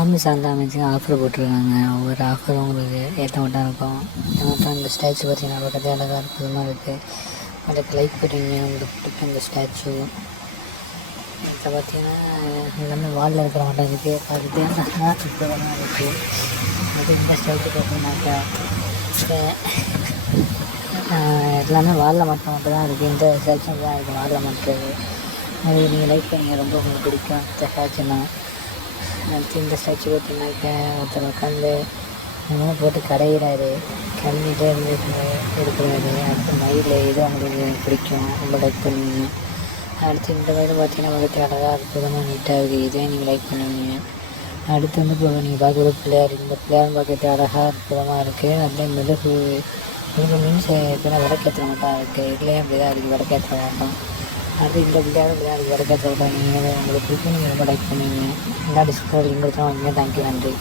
அமேசானில் amazing offer போட்டிருக்காங்க. ஒவ்வொரு ஆஃபரும் உங்களுக்கு ஏற்ற மட்டும் இருக்கும். மற்றும் இந்த ஸ்டாச்சு பார்த்தீங்கன்னா பக்கத்தில் அழகாக அற்புதமாக இருக்குது. அதுக்கு லைக் பண்ணுவீங்க, உங்களுக்கு பிடிக்கும் இந்த ஸ்டாச்சு. இதில் பார்த்தீங்கன்னா எல்லாமே வாலில் இருக்கிற மாட்டம் இருக்குது. பார்த்துட்டு அற்புதமாக இருக்குது. அது இந்த ஸ்டாச்சு பார்த்தீங்கன்னாக்கா எல்லாமே வாலில் மட்டும் தான் இருக்குது. இந்த ஸ்டாச்சு தான் இருக்குது வாலில் மாட்டுறது. அது நீங்கள் லைக் பண்ணுங்கள், ரொம்ப உங்களுக்கு பிடிக்கும் இந்த ஸ்டாச்சுன்னா. அடுத்து இந்த ஸ்டாச்சு பார்த்தீங்கன்னாக்கா ஒருத்தர் உட்காந்து போட்டு கடையிறாரு, கண்ணிகிட்டே இருந்து எடுக்கிறாரு. அடுத்து மயில் இது அவங்களுக்கு பிடிக்கும், ரொம்ப லைக் பண்ணுவீங்க. அடுத்து இந்த மயில் பார்த்தீங்கன்னா பக்கத்தில் அழகாக அற்புதமாக நீட்டாக இருக்குது, இதே நீங்கள் லைக் பண்ணுவீங்க. அடுத்து வந்து இப்போ நீங்கள் பார்க்குற பிள்ளையார், இந்த பிள்ளையார் பக்கத்தில் அழகாக அற்புதமாக இருக்குது. அதில் மெழுகு மீன்ஸ் எப்படின்னா விளக்கேற்ற மாட்டோம் இருக்குது, இதுலேயும் அப்படி தான் இருக்குது, விளக்கேற்ற மாட்டோம். அடுத்து இந்த பிள்ளையாரும் இப்படி தான் இருக்குது, விளக்கேற்ற மாட்டோம். நீங்கள் உங்களுக்கு பிடிக்கும், நீங்கள் ரொம்ப லைக் பண்ணுவீங்க. எல்லா டிஸ்கவுண்ட் லிங்க் கொடுத்தா வாங்க. தேங்க்யூ, நன்றி.